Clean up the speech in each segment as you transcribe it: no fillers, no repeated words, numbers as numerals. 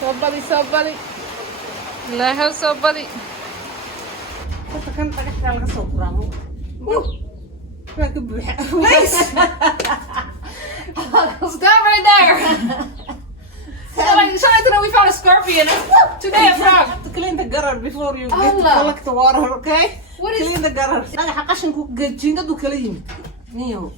Somebody. Leho somebody. Kan dhagaxda laga soo quraamo. Waa ka buuxa. Stop right there. So I know we found a scorpion. Today a frog. To clean the gutter before you get to collect the water, okay? What is clean the gutter? Dhagaxa qashinku jiingadu kala yimid. Niyo.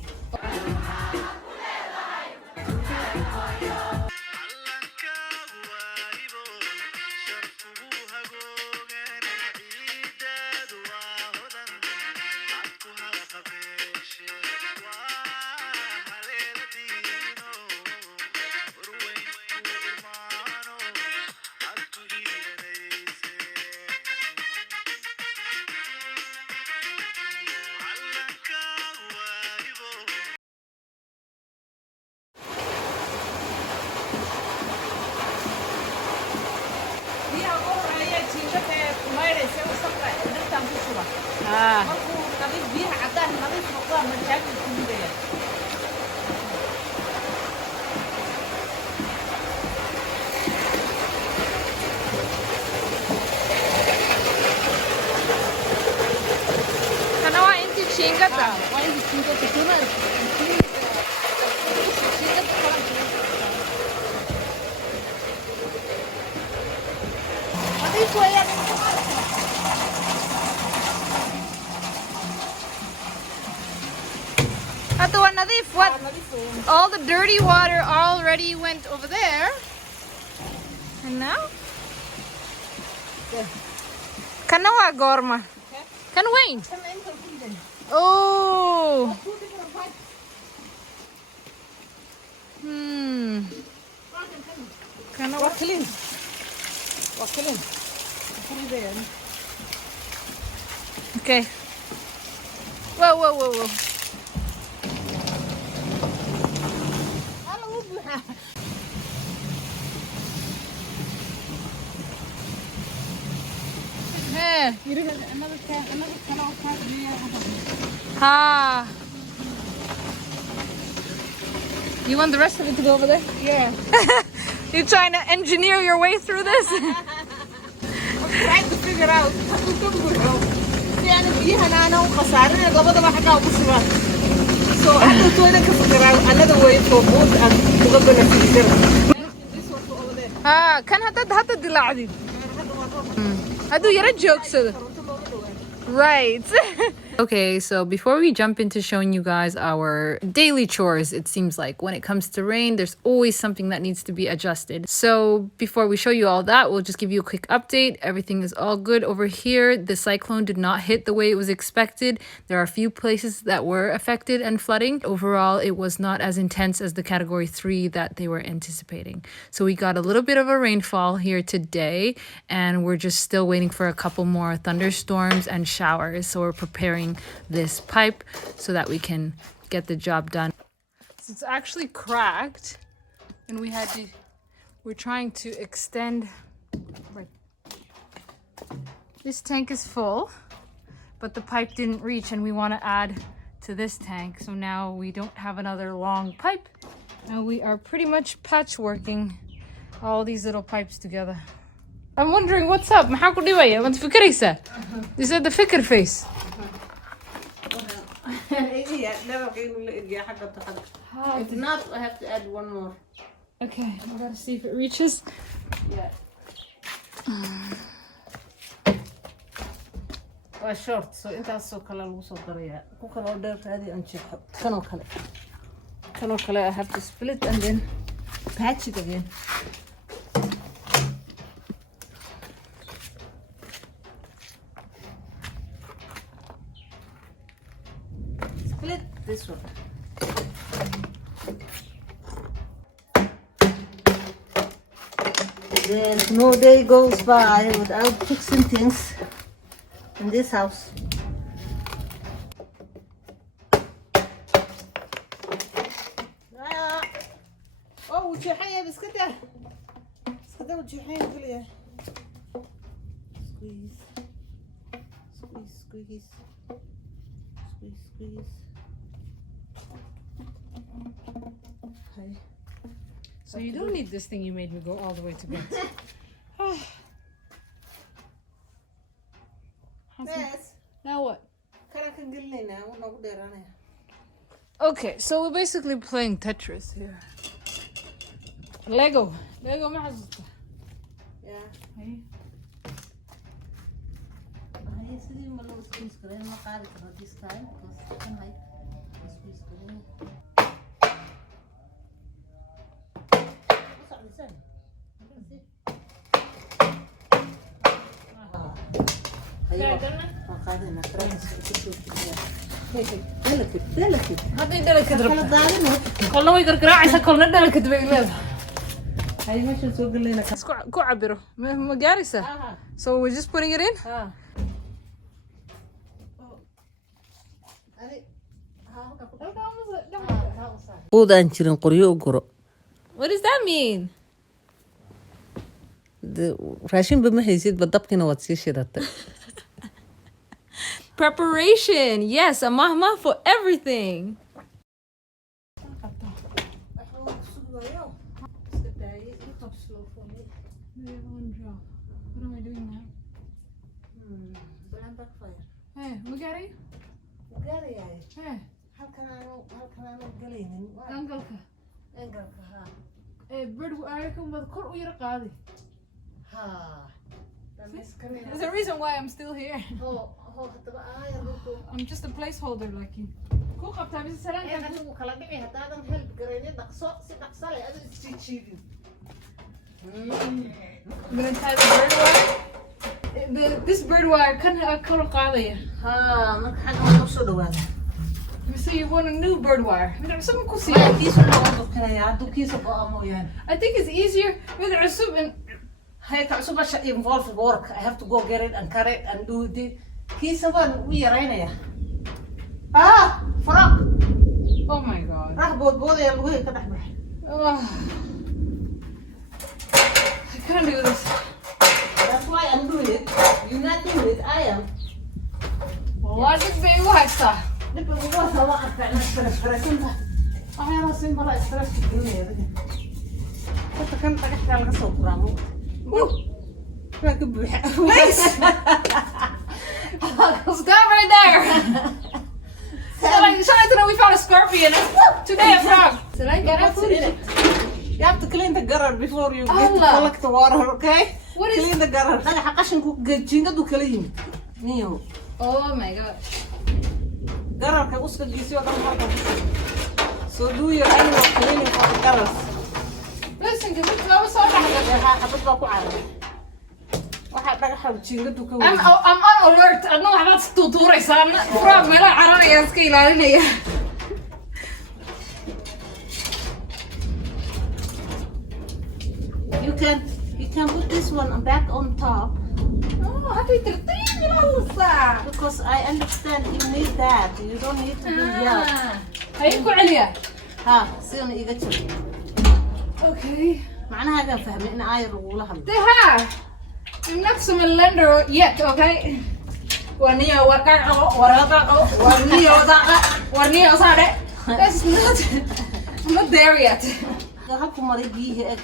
What? All the dirty water already went over there. And now? Kan na wa gorma? Kan Wayne? Oh. Kan Wa clean. Okay. Whoa. Hey. Another canal pipe here. Ha. You want the rest of it to go over there? Yeah. You're trying to engineer your way through this? I'm trying to figure out. So I have to figure out another way for both and to go benefit. This one over there. كان هذا دلعدي. هذا يرد jokes. Right. Okay, so before we jump into showing you guys our daily chores, it seems like when it comes to rain, there's always something that needs to be adjusted. So before we show you all that, we'll just give you a quick update. Everything is all good over here. The cyclone did not hit the way it was expected. There are a few places that were affected and flooding. Overall, it was not as intense as the category 3 that they were anticipating. So we got a little bit of a rainfall here today, and we're just still waiting for a couple more thunderstorms and showers. So we're preparing this pipe so that we can get the job done. So it's actually cracked, and we're trying to extend. This tank is full, but the pipe didn't reach, and we want to add to this tank. So now we don't have another long pipe. Now we are pretty much patchworking all these little pipes together. I'm wondering what's up. maxaa ku dhibaya? Waad fikiraysaa? You said the fikir face. If not, I have to add one more. Okay, I gotta see if it reaches. Yeah. Waa short, so intaasoo kale lagu soo darayaa. Ku kale oo dheer raadi aan jeexo. Kanoo kale I have to split and then patch it again. Split this one. Then no day goes by without fixing things in this house. Oh, وجحية بس كده وجحية كلها. Squeeze. Okay. So you don't need this thing you made me go all the way to bed. Yes. Now what? Can I get in now? Not there, honey. Okay, so we're basically playing Tetris here. Lego. Lego ما حزتها. Yeah. هي. هي سيدي ما لو سكويز كريم ما قاعد كذا this time because كم هاي سكويز كريم. وصل لسان. أيوة. قاعدين delicate. هذه delicate ربطة. كلنا ويقرقر عيسى كلنا delicate بيقلبها. هاي مش السوق اللي هنا. كو عبره ما جارسة. So we're just putting it in. Quudaan jirin qoryo u guro. What does that mean? Raashin ba ma haysid ba dabkina waad sii shidatay. Preparation. Yes, a mahma for everything. What am I doing now? Hey, Mugari? Hey. Halkan aanu galaynin. Angalka. Angalka ha. Bird ayakan bad kor u yara qaadi. Ha. There's a reason why I'm still here. I'm just a placeholder like you. Ku qabtaa bis salaan kan Anigu kala dhici hadaadan help garaynin dhaqso si dhaqso leh aad isii jiidin. I'm gonna tie the bird wire. This bird wire kan kor qaadaya. Ha, marka xagga soo dhawaada. So you want a new bird wire? Some kusi. I think it's easier with عصب and Hey, عصب involved work. I have to go get it and cut it and do the كيسة ويرينا. فراق. Oh my god. راح بود يا لوي كده حبح. I can't do this. That's why I'm doing it. You're not doing it. I am. Logic بي وهكذا. نبغى نروح نوقف فعلا stress انت. أنا راسين بلا stress في الدنيا ده. كنت كم تقحت على القصة وكرامو. ما كبر. Nice. Stop right there. So I know we found a scorpion. Today a frog. Did I get it? You have to clean the gutter before you collect the water, okay? What is clean the gutter? أنا حقشن كوك جينجا دو كليم. نيو. Oh my god. Gutter كأوسك جيسيو كم مرة. So do your annual cleaning for the gutters. Listen, can we throw us all حبيت بقى عارف. واحد بقى حاول جينجا دو كليم. I'm on alert. I know how to do it. Frog ملا عرارة يا سكيلا ليه. You can put this one back on top. Oh, how do you do that? Because I understand you need that. You don't need to do that. هيكون عليا. ها سيرني إيجا تشوف. Okay. معناها هذا فهم إن عاير ولا هم. ده I'm not some lender yet, okay? ورنيه وكان ورنيه وصار. That's I'm not there yet. halku maray biyihi eg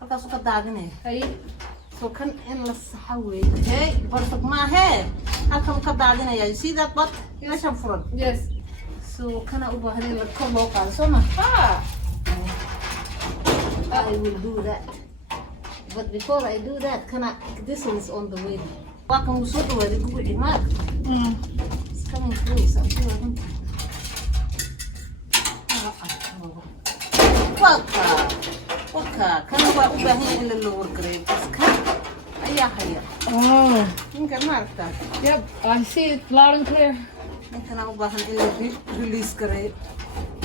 halkaas ka daadinay so kan in la saxaway barfaq ma he halkan ka daadinaya you see that but meeshan furan yes so kana u baahan in la kor loo qaado soo ma I will do that but before I do that kana this one is on the way waa kan uu soo dhawaaday ugu cimaad it's coming through something وكا كان هو أباهين إلا اللور قريب بس كان أيها هيا يمكن ما عرفتها yep I see it loud and clear يمكن أباهين إلا ريليس قريب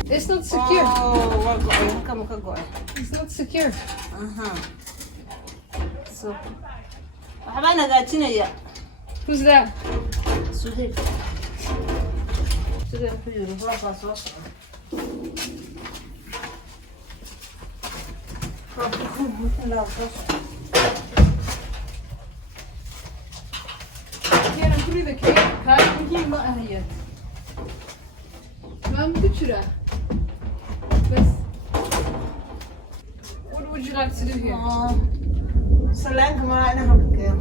it's not secure وقعي كم كقعي it's not secure so وحبانا قاعدين يا who's that سهيل سهيل فيوري برافو صوص كان كل ذا كان كي ما هي ما مكشرة بس would you like to do here? Salaanka ma ina habkeeyo.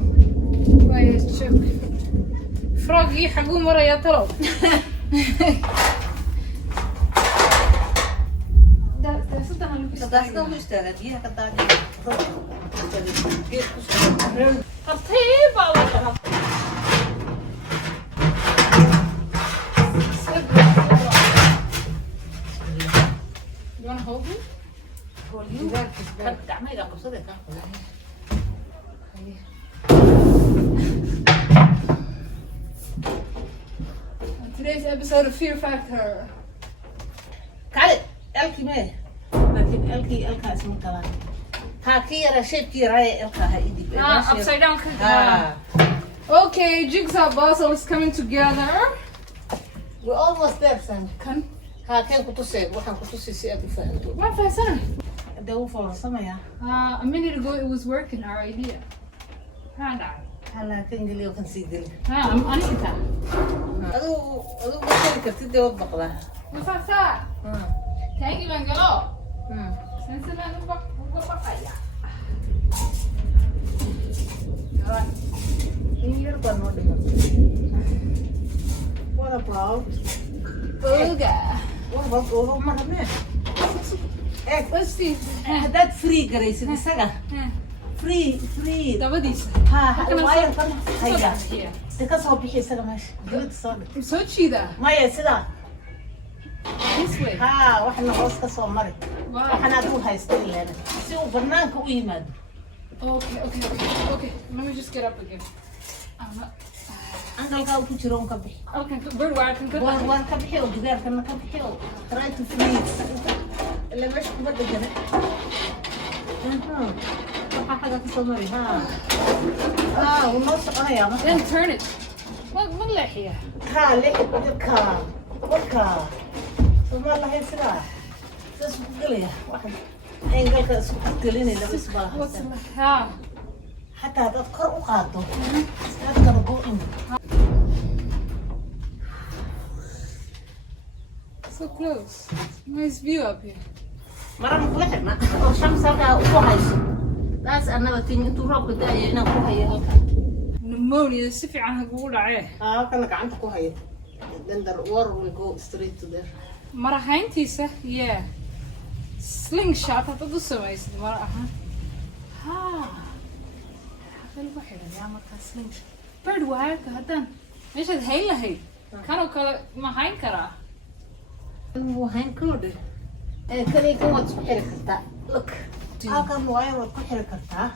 Wait, check. Froggy حقو مرة يا ترى. Sadasta u istaaga biyaha ka daadi. طيب والله. You wanna hold me? Kan gacmayga qabsade kan. Today's episode of Fear Factor. Kale, elki mee. Laakiin elka isma kala. Ha kiyara shape raya elka ha idi. Upside down. Ah. Okay, jigsaw puzzle is coming together. We're almost there, son. Kan? Ha kan ku tusay, waxaan ku tusay si aad u fahanto. What faisana? Hadda uu falansamaya. A minute ago it was working, our idea. Hada. Hala kan geliyo kan sii geli. I'm Anita. Adu waxay kartid wad baqdaa. Mufasa. Thank you, Mangalo. Since I'm papaya. Alright. In your one more. What about? Boga. What about over my Let's see. That free Grace isaga. Free. Dabadiisa. Ha, why kan haya. Here. Ka soo bixi isaga meesha. Grid soo. So cheetah. Maya sida. This way. Ha, waxna hoos ka soo mari. Wow. Waxna adu haystay leena. Si uu barnaanka u yimaado. Okay. Let me just get up again. Angalka ku jiro ka bixi. Okay, bird wire can go. Waan ka bixi oo gidaarkana ka bixi oo try to freeze. Ila meesha ku badda jana. Waxa xaga ka soo mari. Uu noo soconaya ma. Then turn it. What lexiya? Ha, leexka. Warka. Soma la haysaa. Sas ku galaya. Waxa angalka isku galinay laba isbala. Ha. Hatta dad kor u qaado. Dadka go in. So close. Nice view up here. Marama kula xirna oo shamsaga u hayso. That's another thing intuu roobka da'ayo inaan ku hayo halka. Pneumonia si fiican hagu dhacay. Halkan gacanta ku hayo. Then the water will go straight to there. Marahayntiisa, yeah. Slingshot hadda u samaysid mara ahaan. Lagu xiran yaa markaa slingshot. Bird wire ka haddaan meeshaad hayn lahayd. Kanoo kale ma hayn karaa. Wuu hayn koodhe. Kaliya kan waad isku xiri kartaa. Look. Halkan wire waad ku xiri kartaa.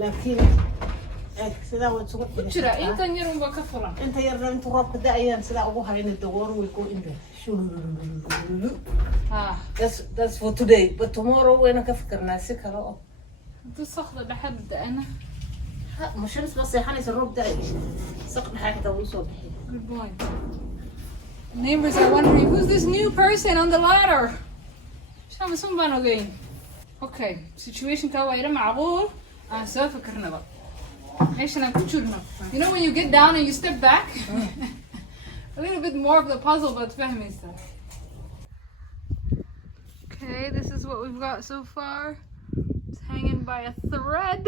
Laakiin sidaa waad isugu xiri. Jira intan yar unba ka furan. Inta yar intuu roobka da'ayaan sidaa ugu hayna the water will go in there. That's for today. But tomorrow wayna ka fikirnaa si kale oo. تصخذ لحد أنا. مش بس يحنس الروب ده سقط حاجة وصل. Good boy. Neighbors are wondering who's this new person on the ladder. شو مسوون بانو جايين. Okay, situation كوايرة معقول. سوف فكرنا بقى. إيش أنا كنت شورنا. You know when you get down and you step back. A little bit more of the puzzle, but فهمي stuff. Okay, this is what we've got so far. It's hanging by a thread,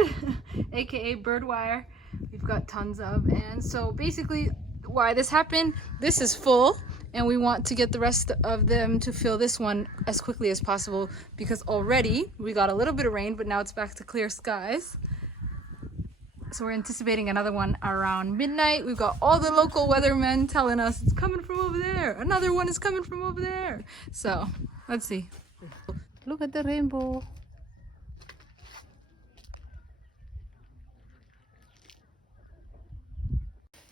aka bird wire. We've got tons of, and so basically why this happened, this is full and we want to get the rest of them to fill this one as quickly as possible because already we got a little bit of rain, but now it's back to clear skies. So we're anticipating another one around midnight. We've got all the local weathermen telling us it's coming from over there. Another one is coming from over there. So let's see. Look at the rainbow.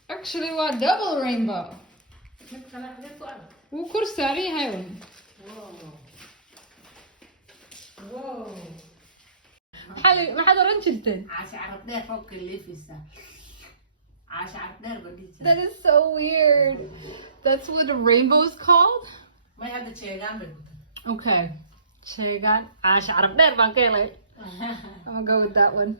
Actually, what double rainbow? Who could study heaven? Whoa. حالي ما حدا رنشلتن. That is so weird. That's what a rainbow is called? Okay. Chegan. I'm gonna go with that one.